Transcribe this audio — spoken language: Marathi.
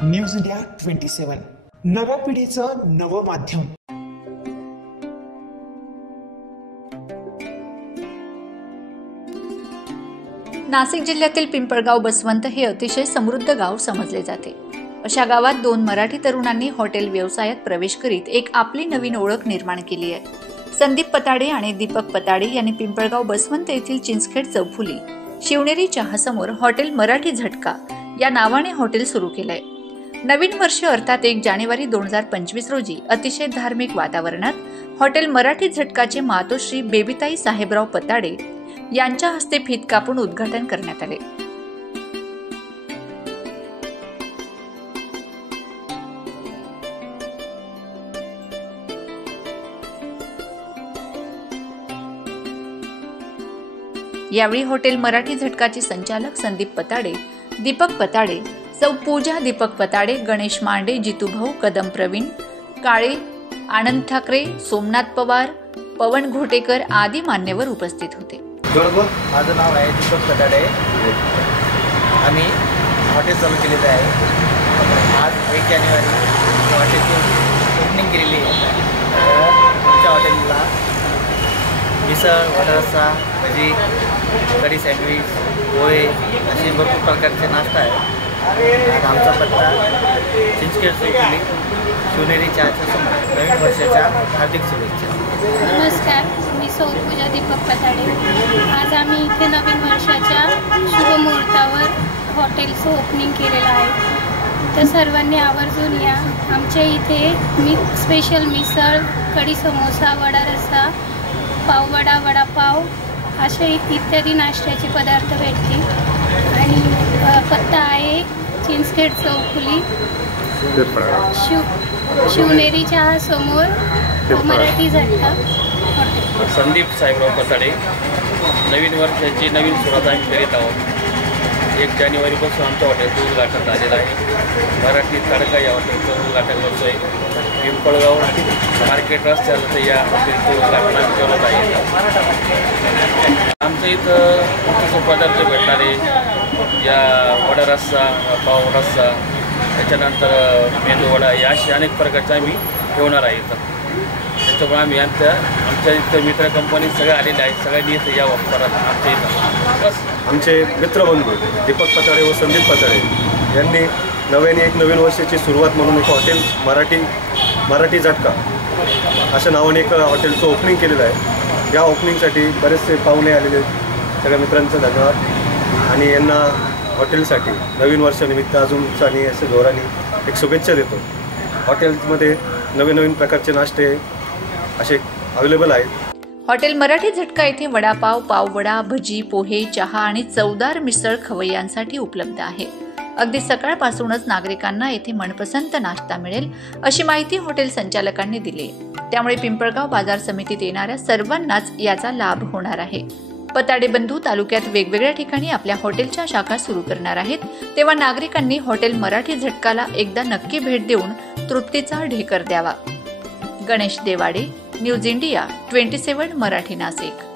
न्यूज इंडिया 27 नव्या पिढीचं नवं माध्यम। नाशिक जिल्ह्यातील पिंपळगाव बसवंत हे अतिशय समृद्ध गाव समजले जाते। अशा गावात दोन मराठी तरुणांनी हॉटेल व्यवसायात प्रवेश करीत एक आपली नवीन ओळख निर्माण केली आहे। संदीप पताडे आणि दीपक पताडे यांनी पिंपळगाव बसवंत येथील चिंचखेड चौफुली शिवनेरी चहासमोर हॉटेल मराठी झटका या नावाने हॉटेल सुरू केलंय। नवीन वर्ष अर्थात 1 जानेवारी 2025 रोजी अतिशय धार्मिक वातावरणात हॉटेल मराठी झटकाचे मातोश्री बेबीताई साहेबराव पताडे यांच्या हस्ते फीत कापून उद्घाटन करण्यात आले। यावेळी हॉटेल मराठी झटकाचे संचालक संदीप पताडे, दीपक पताडे, सौ पूजा दीपक पताडे, गणेश मांडे, जितूभाऊ कदम, प्रवीण काळे, आनंद ठाकरे, सोमनाथ पवार, पवन घोटेकर आदी मान्यवर उपस्थित होते। माझं नाव आहे दीपक पताडे। आम्ही हॉटेल चालू केलेलं आहे। आज 1 जानेवारी हॉटेलची ओपनिंग केलेली आहे। आमच्या हॉटेलला मिसळ, वडा रस्सा, भजी, कढी, सँडविच, पोहे असे भरपूर प्रकारचे नाश्ता आहे। आमचा पत्ता चिंचखेड चौफुली शिवनेरी चहाच्या समोर। नवीन वर्षाच्या हार्दिक शुभेच्छा। नमस्कार, मी सौ पूजा दीपक पताडे। आज आम्ही इथे नवीन वर्षाच्या शुभ मुहूर्तावर हॉटेलचं ओपनिंग केलेलं आहे, तर सर्वांनी आवर्जून या। आमच्या इथे स्पेशल मिसळ, कढी, समोसा, वडा रस्सा, पाववडा, वडापाव असे इत्यादी नाश्त्याचे पदार्थ भेटतील। आणि पत्ता आहे चिंचखेड चौफुली शिवनेरी चहा समोर मराठी झटका हॉटेल। संदीप साहेबराव पताडे। नवीन वर्षाची नवीन सुरुवात आम्ही करीत आहोत। 1 जानेवारीपासून आमचं हॉटेलचं उद्घाटन झालेलं आहे। मराठी तडका या हॉटेलचं उद्घाटन करतो आहे। पिंपळगाव मार्केट रस्त्याला तर या हॉटेलचं उद्घाटन आम्ही करत आहे। आमच्या इथं पदार्थ भेटणारे या वडा रस्सा, पाव रस्सा, त्याच्यानंतर मेंदूवडा या असे अनेक प्रकारचे आम्ही ठेवणार आहे इथं। त्याच्यामुळे आम्ही आमच्या इथं मित्र कंपनी सगळे आलेले आहेत। सगळ्यांनी इथं या वापरात आमच्या इथं बस। आमचे मित्रबंधू दीपक पताडे व संदीप पताडे यांनी नव्याने एक नवीन वर्षाची सुरुवात म्हणून एक हॉटेल मराठी झटका अशा नावाने एक हॉटेलचं ओपनिंग केलेलं आहे। या ओपनिंगसाठी बरेचसे पाहुणे आलेले, सगळ्या मित्रांचं धन्यवाद। आणि यांना हॉटेलसाठी नवीन वर्षानिमित्त अजून आणि असे जोराने एक शुभेच्छा देतो। हॉटेलमध्ये नवीन प्रकारचे नाश्ते असे अवेलेबल आहेत। हॉटेल मराठी झटका येथे वडापाव, पाववडा, भजी, पोहे, चहा आणि चवदार मिसळ खवय्यांसाठी उपलब्ध आहे। अगदी सकाळपासूनच नागरिकांना येथे मनपसंत नाश्ता मिळेल अशी माहिती हॉटेल संचालकांनी दिली। त्यामुळे पिंपळगाव बाजार समितीत येणाऱ्या सर्वांनाच याचा लाभ होणार आहे। पताडे बंधू तालुक्यात वेगवेगळ्या ठिकाणी आपल्या हॉटेलच्या शाखा सुरू करणार आहेत, तेव्हा नागरिकांनी हॉटेल मराठी झटकाला एकदा नक्की भेट देऊन तृप्तीचा ढेकर द्यावा। Ganesh Devade, news India 27 Marathi, Nashik.